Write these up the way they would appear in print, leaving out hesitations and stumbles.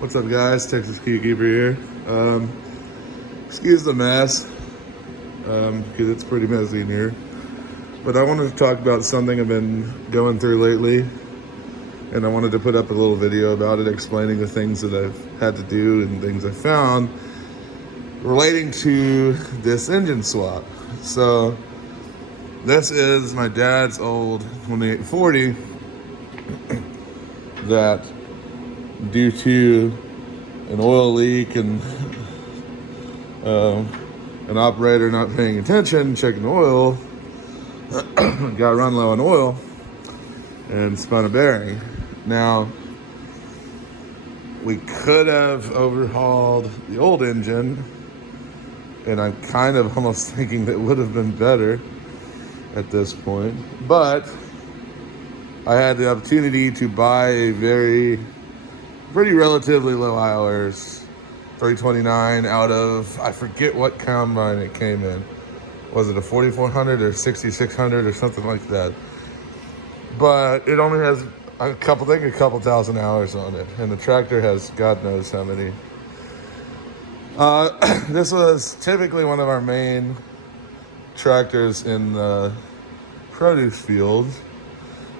What's up, guys? Texas Key Keeper here. Excuse the mess, because it's pretty messy in here. But I wanted to talk about something I've been going through lately, and I wanted to put up a little video about it, explaining the things that I've had to do and things I found relating to this engine swap. So this is my dad's old 2840 that, due to an oil leak and an operator not paying attention, checking the oil, got run low on oil and spun a bearing. Now, we could have overhauled the old engine, and I'm kind of almost thinking that would have been better at this point, but I had the opportunity to buy a pretty relatively low hours 329 out of, I forget what combine it came in. Was it a 4400 or 6600 or something like that? But it only has a couple thousand hours on it, and the tractor has God knows how many. This was typically one of our main tractors in the produce fields,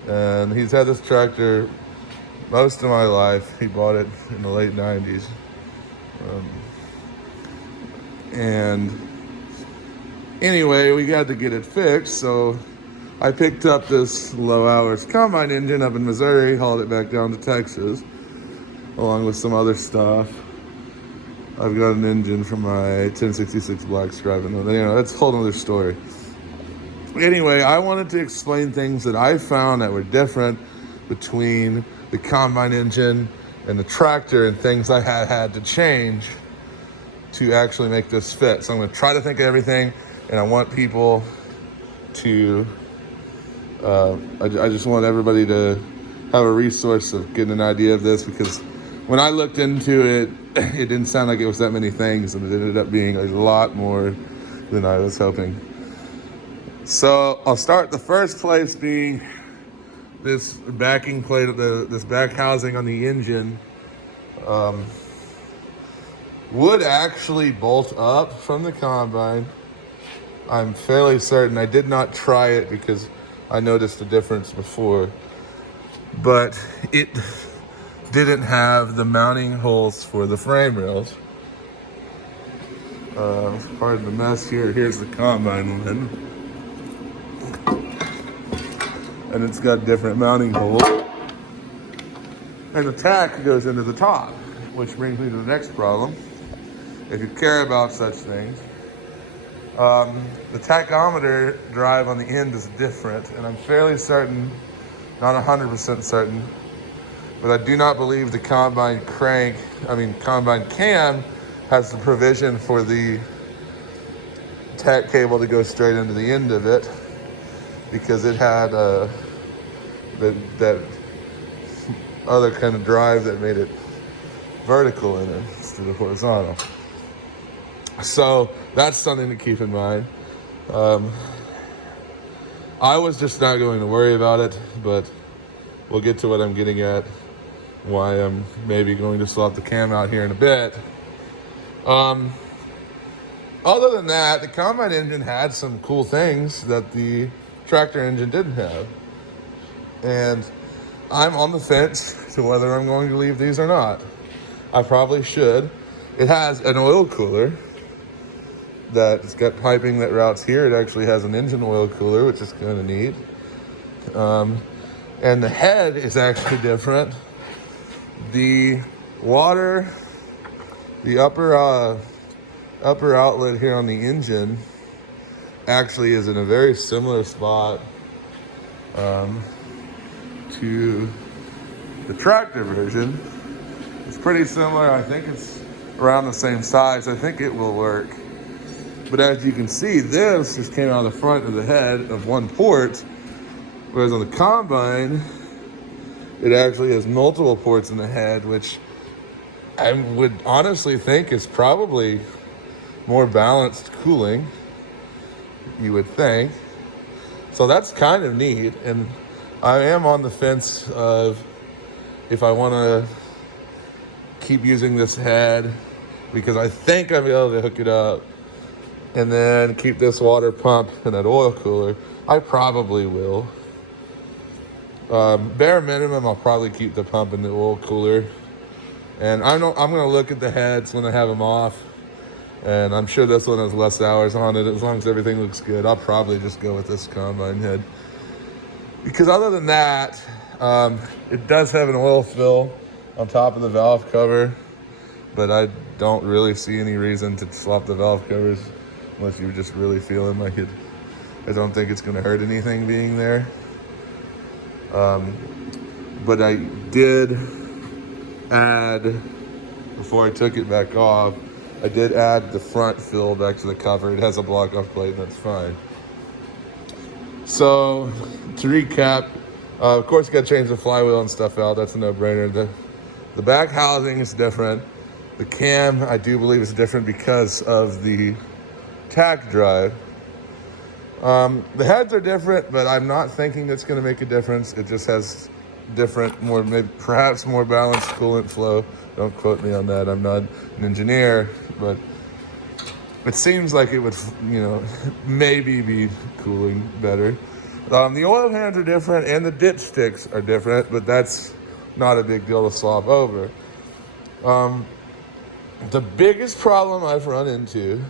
and he's had this tractor most of my life. He bought it in the late 90s. And anyway, we got to get it fixed, so I picked up this low hours combine engine up in Missouri, hauled it back down to Texas, along with some other stuff. I've got an engine from my 1066 Black driving, that's a whole other story. Anyway, I wanted to explain things that I found that were different between the combine engine and the tractor, and things I had to change to actually make this fit. So I'm going to try to think of everything, and I want people to, I just want everybody to have a resource of getting an idea of this, because when I looked into it, it didn't sound like it was that many things, and it ended up being a lot more than I was hoping. So I'll start the first place being this backing plate of this back housing on the engine would actually bolt up from the combine. I'm fairly certain. I did not try it because I noticed the difference before, but it didn't have the mounting holes for the frame rails. Pardon the mess here. Here's the combine one. And it's got different mounting holes. And the tack goes into the top, which brings me to the next problem. If you care about such things, the tachometer drive on the end is different, and I'm fairly certain, not 100% certain, but I do not believe the combine cam has the provision for the tack cable to go straight into the end of it, because it had that other kind of drive that made it vertical in it instead of horizontal. So that's something to keep in mind. I was just not going to worry about it, but we'll get to what I'm getting at, why I'm maybe going to swap the cam out here in a bit. Other than that, the combine engine had some cool things that the tractor engine didn't have. And I'm on the fence to whether I'm going to leave these or not. I probably should. It has an oil cooler that's got piping that routes here. It actually has an engine oil cooler, which is kind of neat. And the head is actually different. The water, the upper outlet here on the engine actually is in a very similar spot to the tractor version. It's pretty similar. I think it's around the same size. I think it will work. But as you can see, this just came out of the front of the head of one port, whereas on the combine, it actually has multiple ports in the head, which I would honestly think is probably more balanced cooling, you would think. So that's kind of neat, and I am on the fence of if I want to keep using this head because I think I'll be able to hook it up and then keep this water pump in that oil cooler. I probably will. Bare minimum, I'll probably keep the pump in the oil cooler. And I'm going to look at the heads when I have them off. And I'm sure this one has less hours on it. As long as everything looks good, I'll probably just go with this combine head. Because other than that, it does have an oil fill on top of the valve cover. But I don't really see any reason to swap the valve covers unless you're just really feeling like it. I don't think it's going to hurt anything being there. But I did add, before I took it back off, I did add the front fill back to the cover. It has a block off plate, and that's fine. So, to recap, of course you got to change the flywheel and stuff out. That's a no-brainer. The back housing is different. The cam, I do believe, is different because of the tack drive. The heads are different, but I'm not thinking it's going to make a difference. It just has different, maybe perhaps more balanced coolant flow. Don't quote me on that. I'm not an engineer, but it seems like it would, maybe be cooling better. The oil hands are different and the dipsticks are different, but that's not a big deal to swap over. The biggest problem I've run into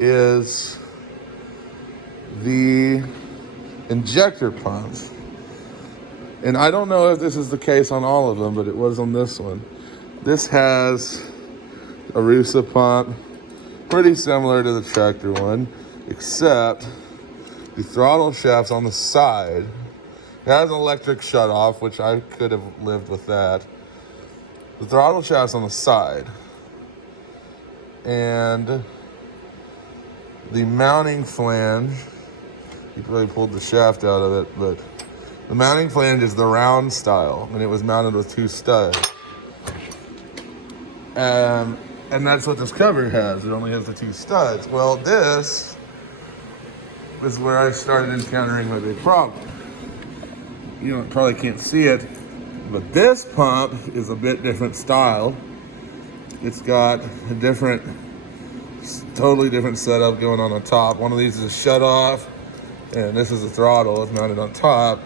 is the injector pumps. And I don't know if this is the case on all of them, but it was on this one. This has a Rusa pump, pretty similar to the tractor one, except the throttle shaft's on the side. It has an electric shut-off, which I could have lived with that. The throttle shaft's on the side. And the mounting flange, you probably pulled the shaft out of it, but the mounting flange is the round style, and it was mounted with 2 studs. And that's what this cover has. It only has the 2 studs. Well, this is where I started encountering my big problem. You probably can't see it, but this pump is a bit different style. It's got a totally different setup going on top. One of these is a shut off, and this is a throttle. It's mounted on top,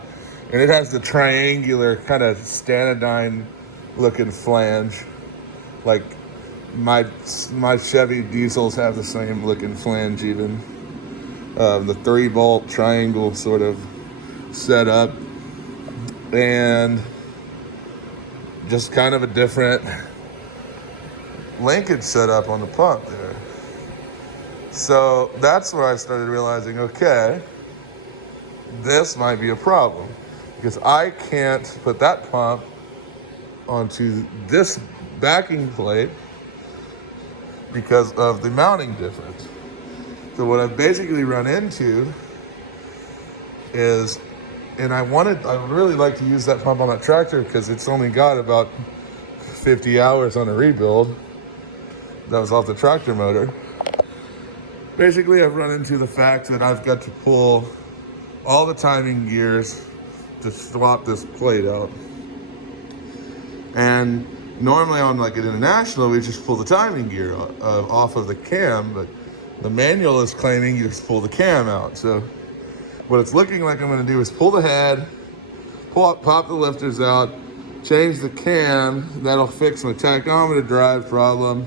and it has the triangular kind of Stanadyne looking flange. Like my Chevy diesels have the same looking flange even. The 3-bolt triangle sort of setup, and just kind of a different linkage setup on the pump there. So that's where I started realizing, okay, this might be a problem, because I can't put that pump onto this backing plate because of the mounting difference. So what I've basically run into is, and I would really like to use that pump on that tractor because it's only got about 50 hours on a rebuild. That was off the tractor motor. Basically, I've run into the fact that I've got to pull all the timing gears to swap this plate out. And normally on like an International, we just pull the timing gear off of the cam, but the manual is claiming you just pull the cam out. So what it's looking like I'm gonna do is pull the head, pop the lifters out, change the cam. That'll fix my tachometer drive problem.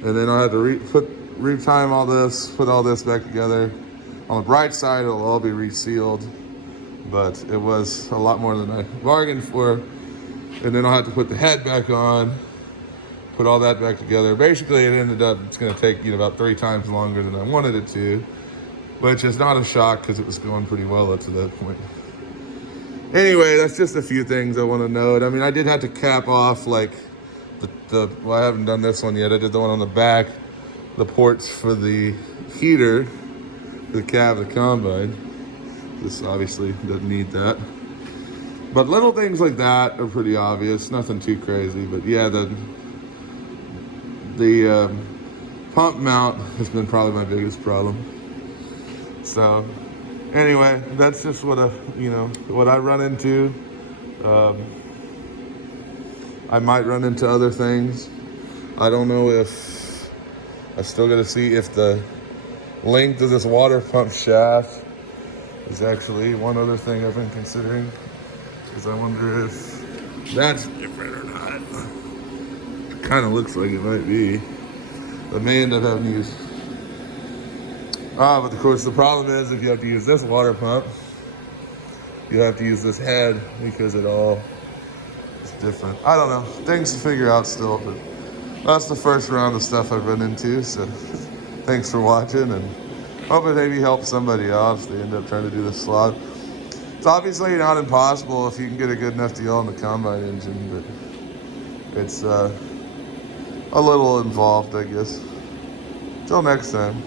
And then I'll have to retime all this, put all this back together. On the bright side, it'll all be resealed, but it was a lot more than I bargained for. And then I'll have to put the head back on, put all that back together. Basically, it ended up, it's gonna take about 3 times longer than I wanted it to, which is not a shock because it was going pretty well up to that point. Anyway, that's just a few things I wanna note. I mean, I did have to cap off like well, I haven't done this one yet. I did the one on the back, the ports for the heater, the cab of the combine. This obviously doesn't need that. But little things like that are pretty obvious, nothing too crazy. But yeah, the pump mount has been probably my biggest problem. So anyway, that's just what I run into. I might run into other things. I don't know if I still got to see if the length of this water pump shaft is actually one other thing I've been considering, because I wonder if that's different or not. It kind of looks like it might be. I may end up having to use. But of course the problem is if you have to use this water pump, you have to use this head because it all is different. I don't know. Things to figure out still, but that's the first round of stuff I've run into. So thanks for watching, and hope it maybe helps somebody else if they end up trying to do this slot. It's obviously not impossible if you can get a good enough deal on the combine engine, but it's a little involved, I guess. Till next time.